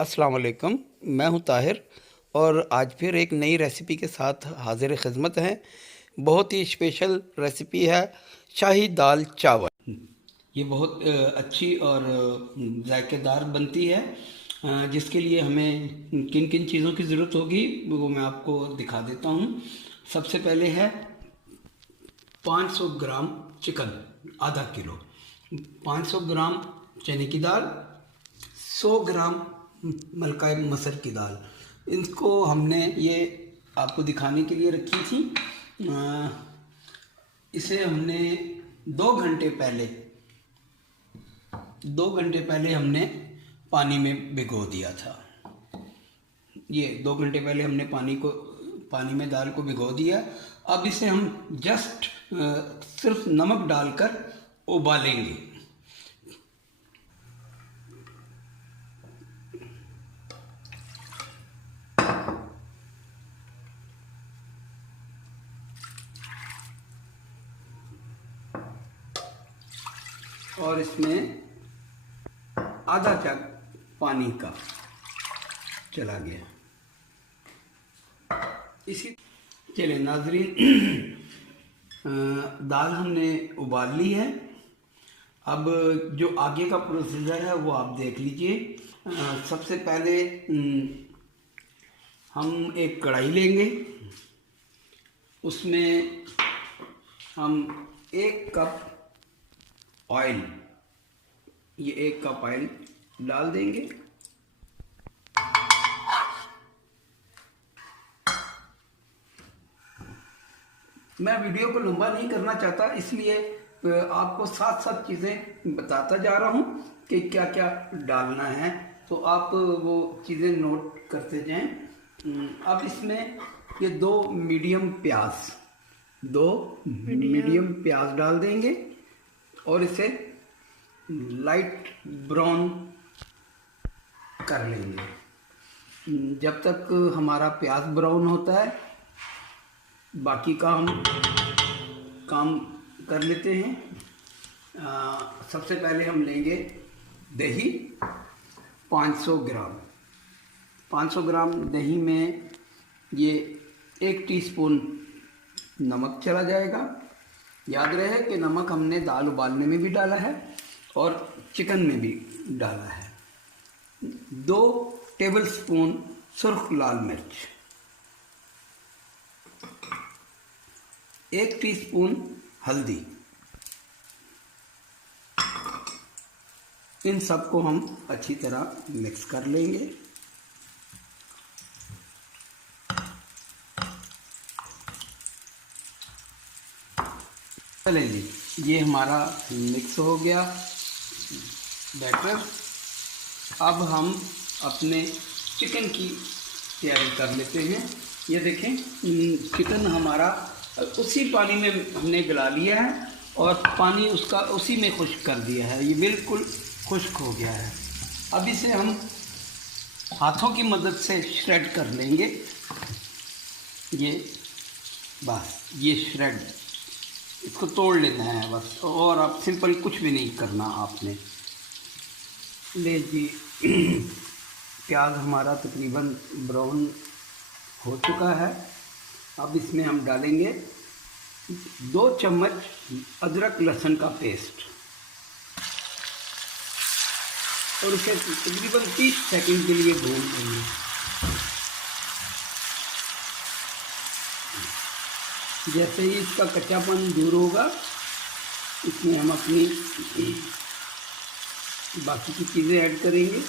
अस्सलाम वालेकुम। मैं हूं ताहिर और आज फिर एक नई रेसिपी के साथ हाजिर खिदमत हैं। बहुत ही स्पेशल रेसिपी है शाही दाल चावल। ये बहुत अच्छी और जायकेदार बनती है। जिसके लिए हमें किन किन चीज़ों की ज़रूरत होगी वो मैं आपको दिखा देता हूं। सबसे पहले है 500 ग्राम चिकन, आधा किलो, 500 ग्राम चने की दाल, 100 ग्राम मलका मसर की दाल। इनको हमने ये आपको दिखाने के लिए रखी थी। इसे हमने 2 घंटे पहले 2 घंटे पहले हमने पानी में भिगो दिया था। ये 2 घंटे पहले हमने पानी में दाल को भिगो दिया। अब इसे हम जस्ट सिर्फ नमक डालकर उबालेंगे। और इसमें आधा जग पानी का चला गया। इसी चले नाजरीन, दाल हमने उबाल ली है। अब जो आगे का प्रोसीजर है वो आप देख लीजिए। सबसे पहले हम एक कढ़ाई लेंगे, उसमें हम 1 कप ऑयल, ये 1 कप ऑयल डाल देंगे। मैं वीडियो को लंबा नहीं करना चाहता, इसलिए आपको साथ साथ चीज़ें बताता जा रहा हूँ कि क्या क्या डालना है, तो आप वो चीज़ें नोट करते जाएं। अब इसमें ये 2 मीडियम प्याज डाल देंगे और इसे लाइट ब्राउन कर लेंगे। जब तक हमारा प्याज ब्राउन होता है बाकी का हम काम कर लेते हैं। सबसे पहले हम लेंगे दही 500 ग्राम। 500 ग्राम दही में ये 1 टीस्पून नमक चला जाएगा। याद रहे कि नमक हमने दाल उबालने में भी डाला है और चिकन में भी डाला है। 2 टेबलस्पून सुर्ख लाल मिर्च, 1 टीस्पून हल्दी। इन सबको हम अच्छी तरह मिक्स कर लेंगे। चलिए जी, ये हमारा मिक्स हो गया बैटर। अब हम अपने चिकन की तैयारी कर लेते हैं। ये देखें, चिकन हमारा उसी पानी में हमने गला लिया है और पानी उसका उसी में खुश्क कर दिया है। ये बिल्कुल खुश्क हो गया है। अब इसे हम हाथों की मदद से श्रेड कर लेंगे। ये बस, ये श्रेड, इसको तोड़ लेना है बस, और अब सिंपल कुछ भी नहीं करना आपने। ले जी, प्याज हमारा तकरीबन ब्राउन हो चुका है। अब इसमें हम डालेंगे 2 चम्मच अदरक लहसुन का पेस्ट और उसे तकरीबन 30 सेकंड के लिए भून लेंगे। जैसे ही इसका कच्चापन दूर होगा, इसमें हम अपनी बाकी की चीज़ें ऐड करेंगे।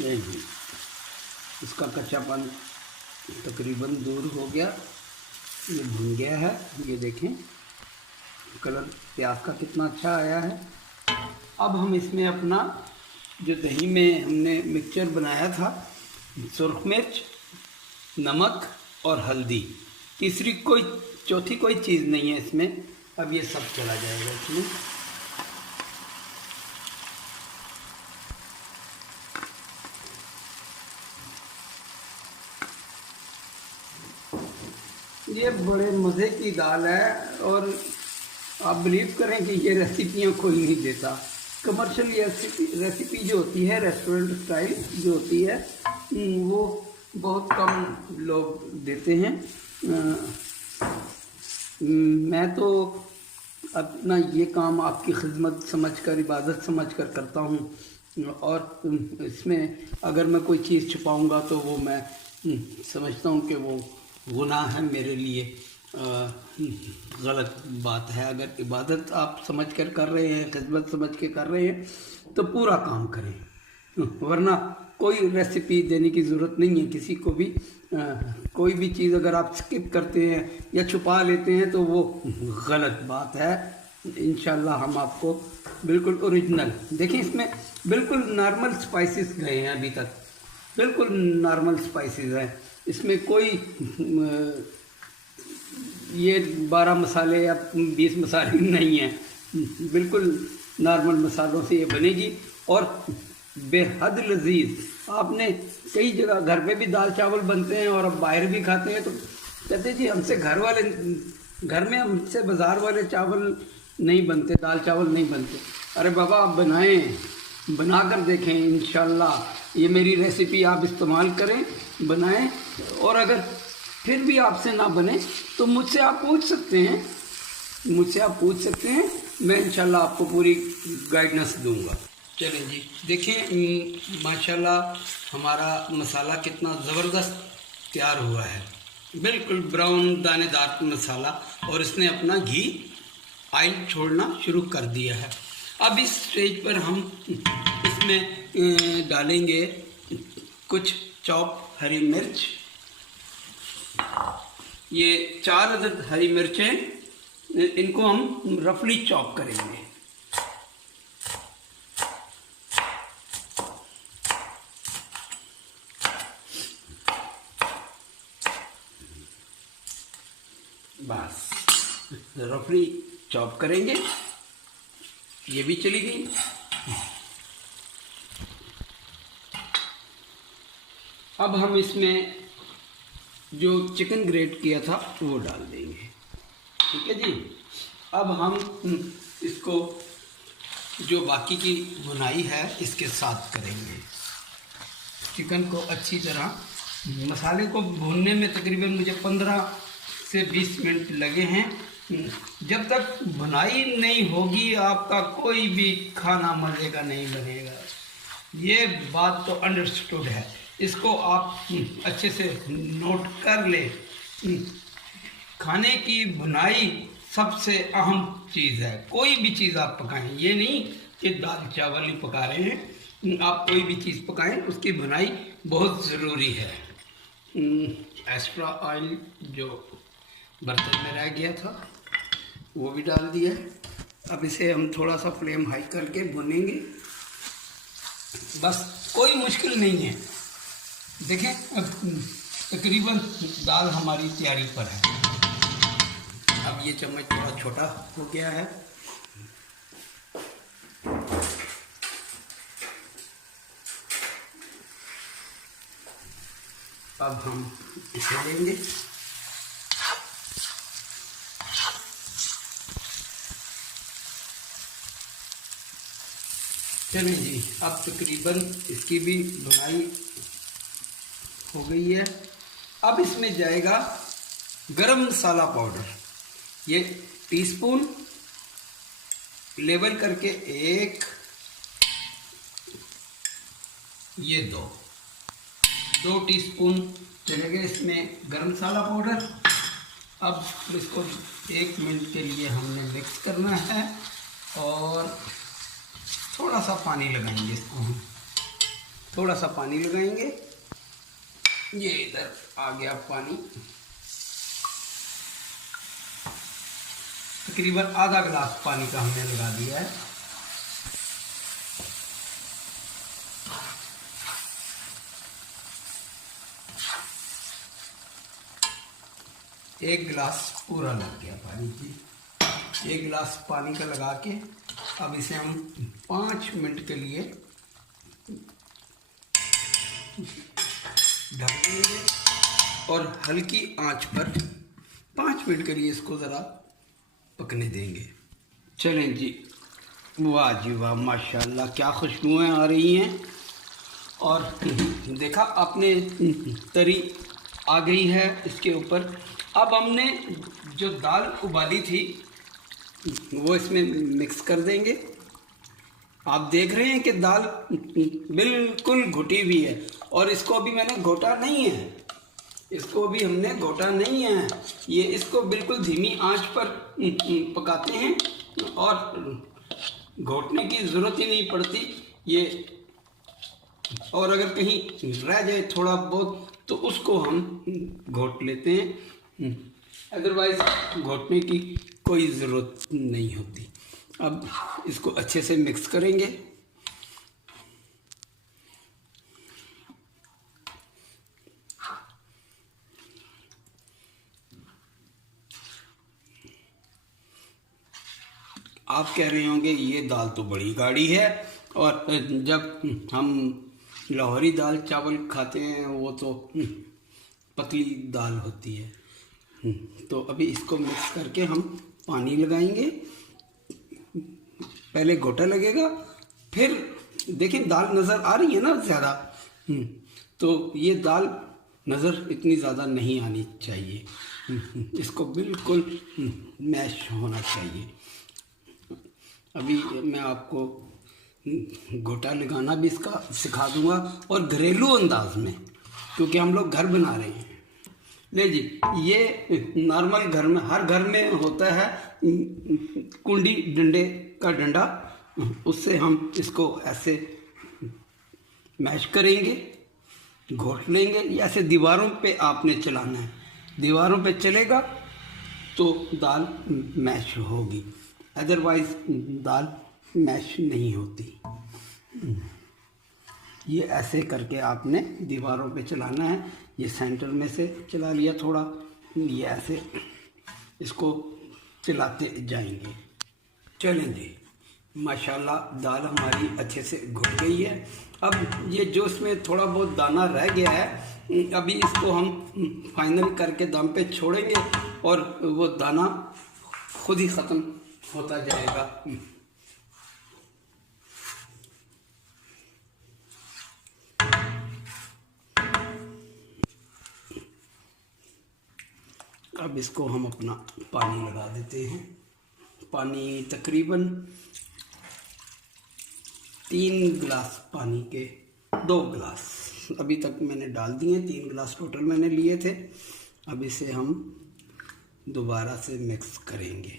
नहीं, इसका कच्चापन तकरीबन दूर हो गया, ये भुन गया है। ये देखें, कलर प्याज का कितना अच्छा आया है। अब हम इसमें अपना जो दही में हमने मिक्सचर बनाया था, सुर्ख मिर्च, नमक और हल्दी, चौथी कोई चीज़ नहीं है इसमें। अब ये सब चला जाएगा इसमें। ये बड़े मज़े की दाल है और आप बिलीव करें कि ये रेसिपियाँ कोई नहीं देता। कमर्शियल रेसिपी जो होती है, रेस्टोरेंट स्टाइल जो होती है, वो बहुत कम लोग देते हैं। मैं तो अपना ये काम आपकी खिदमत समझकर, इबादत समझकर करता हूँ, और इसमें अगर मैं कोई चीज़ छुपाऊँगा तो वो मैं समझता हूँ कि वो गुनाह है मेरे लिए, गलत बात है। अगर इबादत आप समझकर कर रहे हैं, खिदमत समझ के कर रहे हैं, तो पूरा काम करें, वरना कोई रेसिपी देने की ज़रूरत नहीं है किसी को भी। कोई भी चीज़ अगर आप स्किप करते हैं या छुपा लेते हैं तो वो गलत बात है। इंशाल्लाह हम आपको बिल्कुल ओरिजिनल, देखिए इसमें बिल्कुल नॉर्मल स्पाइसेस गए हैं अभी तक, बिल्कुल नॉर्मल स्पाइसेस हैं, इसमें कोई ये 12 मसाले या 20 मसाले नहीं हैं, बिल्कुल नॉर्मल मसालों से ये बनेगी और बेहद लजीज। आपने कई जगह घर पे भी दाल चावल बनते हैं और अब बाहर भी खाते हैं, तो कहते जी हमसे घर में हमसे बाज़ार वाले चावल नहीं बनते, दाल चावल नहीं बनते। अरे बाबा आप बनाएं, बना कर देखें, इंशाल्लाह ये मेरी रेसिपी आप इस्तेमाल करें, बनाएं, और अगर फिर भी आपसे ना बने तो मुझसे आप पूछ सकते हैं, मैं इंशाल्लाह आपको पूरी गाइडेंस दूंगा। चलें जी, देखें माशाल्लाह हमारा मसाला कितना ज़बरदस्त तैयार हुआ है, बिल्कुल ब्राउन दानेदार मसाला, और इसने अपना घी ऑयल छोड़ना शुरू कर दिया है। अब इस स्टेज पर हम इसमें डालेंगे कुछ चॉप हरी मिर्च। ये 4 अदद हरी मिर्चें, इनको हम रफली चॉप करेंगे। बस रफली चॉप करेंगे, ये भी चली गई। अब हम इसमें जो चिकन ग्रेट किया था वो डाल देंगे, ठीक है जी। अब हम इसको जो बाकी की भुनाई है इसके साथ करेंगे। चिकन को अच्छी तरह मसाले को भूनने में तकरीबन मुझे 15 से 20 मिनट लगे हैं। जब तक भुनाई नहीं होगी आपका कोई भी खाना मज़े का नहीं बनेगा, ये बात तो अंडरस्टूड है, इसको आप अच्छे से नोट कर ले। खाने की भुनाई सबसे अहम चीज़ है। कोई भी चीज़ आप पकाएं, ये नहीं कि दाल चावल ही पका रहे हैं, आप कोई भी चीज़ पकाएं उसकी भुनाई बहुत ज़रूरी है। एक्स्ट्रा ऑयल जो बर्तन में रह गया था वो भी डाल दिया। अब इसे हम थोड़ा सा फ्लेम हाई करके भुनेंगे, बस कोई मुश्किल नहीं है। देखें अब तकरीबन दाल हमारी तैयारी पर है। अब ये चम्मच थोड़ा छोटा हो गया है, अब हम इसे लेंगे। चलिए जी, अब तकरीबन इसकी भी भुनाई हो गई है। अब इसमें जाएगा गरम मसाला पाउडर, ये टीस्पून लेवल करके 1, ये 2 टीस्पून चलेगा इसमें गरम मसाला पाउडर। अब इसको 1 मिनट के लिए हमने मिक्स करना है और थोड़ा सा पानी लगाएंगे, इसको हम थोड़ा सा पानी लगाएंगे। ये इधर आ गया पानी, तकरीबन आधा गिलास पानी का हमने लगा दिया है। एक गिलास पूरा लग गया पानी की, 1 गिलास पानी का लगा के अब इसे हम 5 मिनट के लिए ढक देंगे और हल्की आंच पर 5 मिनट के लिए इसको ज़रा पकने देंगे। चलें जी, वाह जी वाह, माशाल्लाह क्या खुशबुएं आ रही हैं। और देखा आपने, तरी आ गई है इसके ऊपर। अब हमने जो दाल उबाली थी वो इसमें मिक्स कर देंगे। आप देख रहे हैं कि दाल बिल्कुल घुटी हुई है, और इसको अभी मैंने घोटा नहीं है, इसको भी हमने घोटा नहीं है। ये इसको बिल्कुल धीमी आंच पर पकाते हैं, और घोटने की ज़रूरत ही नहीं पड़ती ये। और अगर कहीं रह जाए थोड़ा बहुत तो उसको हम घोट लेते हैं, अदरवाइज़ घोटने की कोई ज़रूरत नहीं होती। अब इसको अच्छे से मिक्स करेंगे। आप कह रहे होंगे ये दाल तो बड़ी गाढ़ी है, और जब हम लाहौरी दाल चावल खाते हैं वो तो पतली दाल होती है। तो अभी इसको मिक्स करके हम पानी लगाएंगे। पहले घोटा लगेगा, फिर देखें दाल नज़र आ रही है ना ज़्यादा, तो ये दाल नज़र इतनी ज़्यादा नहीं आनी चाहिए, इसको बिल्कुल मैश होना चाहिए। अभी मैं आपको घोटा लगाना भी इसका सिखा दूंगा, और घरेलू अंदाज में, क्योंकि हम लोग घर बना रहे हैं। ले जी, ये नॉर्मल घर में, हर घर में होता है कुंडी डंडे का डंडा, उससे हम इसको ऐसे मैश करेंगे, घोट लेंगे। ऐसे दीवारों पे आपने चलाना है, दीवारों पे चलेगा तो दाल मैश होगी, अदरवाइज दाल मैश नहीं होती। ये ऐसे करके आपने दीवारों पे चलाना है। ये सेंटर में से चला लिया थोड़ा, ये ऐसे इसको चलाते जाएंगे। चलें जी, माशाल्लाह दाल हमारी अच्छे से घुल गई है। अब ये जो इसमें थोड़ा बहुत दाना रह गया है, अभी इसको हम फाइनल करके दम पे छोड़ेंगे, और वो दाना खुद ही ख़त्म होता जाएगा। अब इसको हम अपना पानी लगा देते हैं। पानी तकरीबन 3 गिलास पानी के 2 गिलास अभी तक मैंने डाल दिए, 3 गिलास टोटल मैंने लिए थे। अब इसे हम दोबारा से मिक्स करेंगे।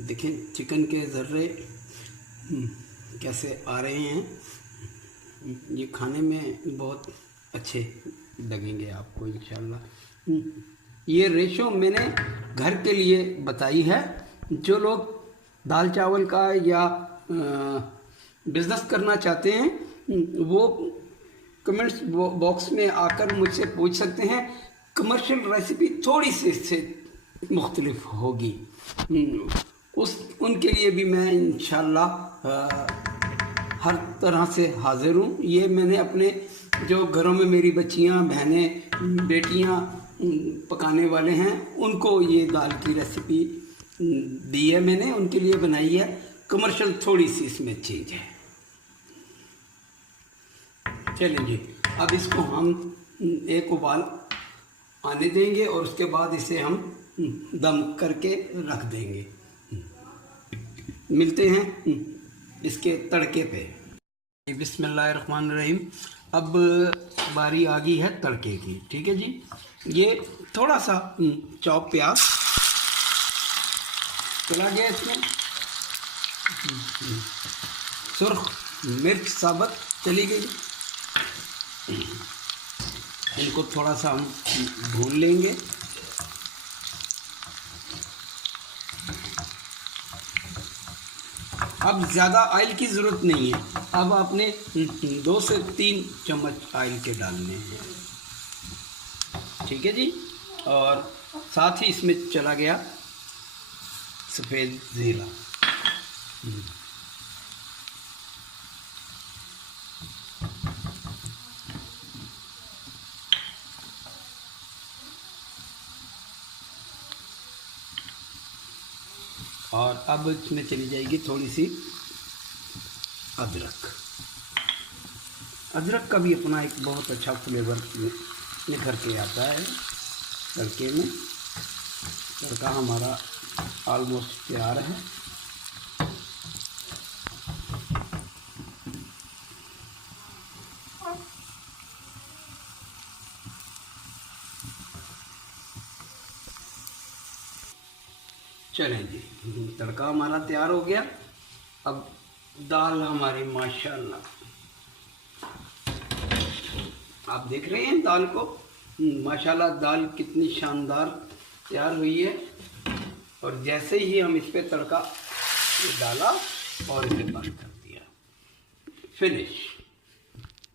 देखें चिकन के ज़र्रे कैसे आ रहे हैं, ये खाने में बहुत अच्छे लगेंगे आपको इंशाल्लाह। ये रेशो मैंने घर के लिए बताई है। जो लोग दाल चावल का या बिज़नेस करना चाहते हैं वो कमेंट्स बॉक्स में आकर मुझसे पूछ सकते हैं। कमर्शियल रेसिपी थोड़ी सी इससे मुख्तलिफ होगी, उनके लिए भी मैं इंशाल्लाह हर तरह से हाज़िर हूँ। ये मैंने अपने जो घरों में मेरी बच्चियाँ, बहनें, बेटियाँ पकाने वाले हैं, उनको ये दाल की रेसिपी दी है मैंने, उनके लिए बनाई है। कमर्शियल थोड़ी सी इसमें चीज़ है। चलिए जी, अब इसको हम एक उबाल आने देंगे, और उसके बाद इसे हम दम करके रख देंगे। मिलते हैं इसके तड़के पे। बिस्मिल्लाहिर्रहमानिर्रहीम। अब बारी आ गई है तड़के की, ठीक है जी। ये थोड़ा सा चॉप प्याज चला गया इसमें, सुर्ख मिर्च साबुत चली गई। इनको थोड़ा सा हम भून लेंगे। अब ज़्यादा ऑयल की ज़रूरत नहीं है, अब आपने 2 से 3 चम्मच ऑयल के डालने हैं, ठीक है जी। और साथ ही इसमें चला गया सफ़ेद ज़ीरा। और अब इसमें चली जाएगी थोड़ी सी अदरक। अदरक का भी अपना एक बहुत अच्छा फ्लेवर निखर के आता है तड़के में। तड़का हमारा ऑलमोस्ट तैयार है। चलें जी, तड़का हमारा तैयार हो गया। अब दाल हमारी माशाल्लाह, आप देख रहे हैं दाल को, माशाल्लाह दाल कितनी शानदार तैयार हुई है। और जैसे ही हम इस पे तड़का डाला और इसे बंद कर दिया, फिनिश।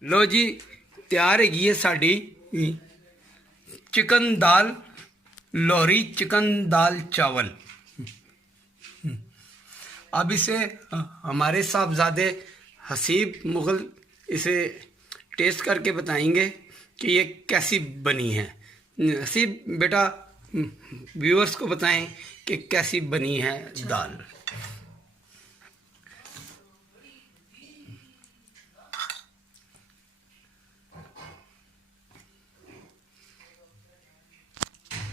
लो जी, तैयार है ये साड़ी चिकन दाल लोहरी चिकन दाल चावल। अब इसे हमारे साहबजादे हसीब मुग़ल इसे टेस्ट करके बताएंगे कि ये कैसी बनी है। हसीब बेटा, व्यूअर्स को बताएं कि कैसी बनी है दाल।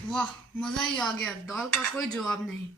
वाह, मज़ा ही आ गया, दाल का कोई जवाब नहीं।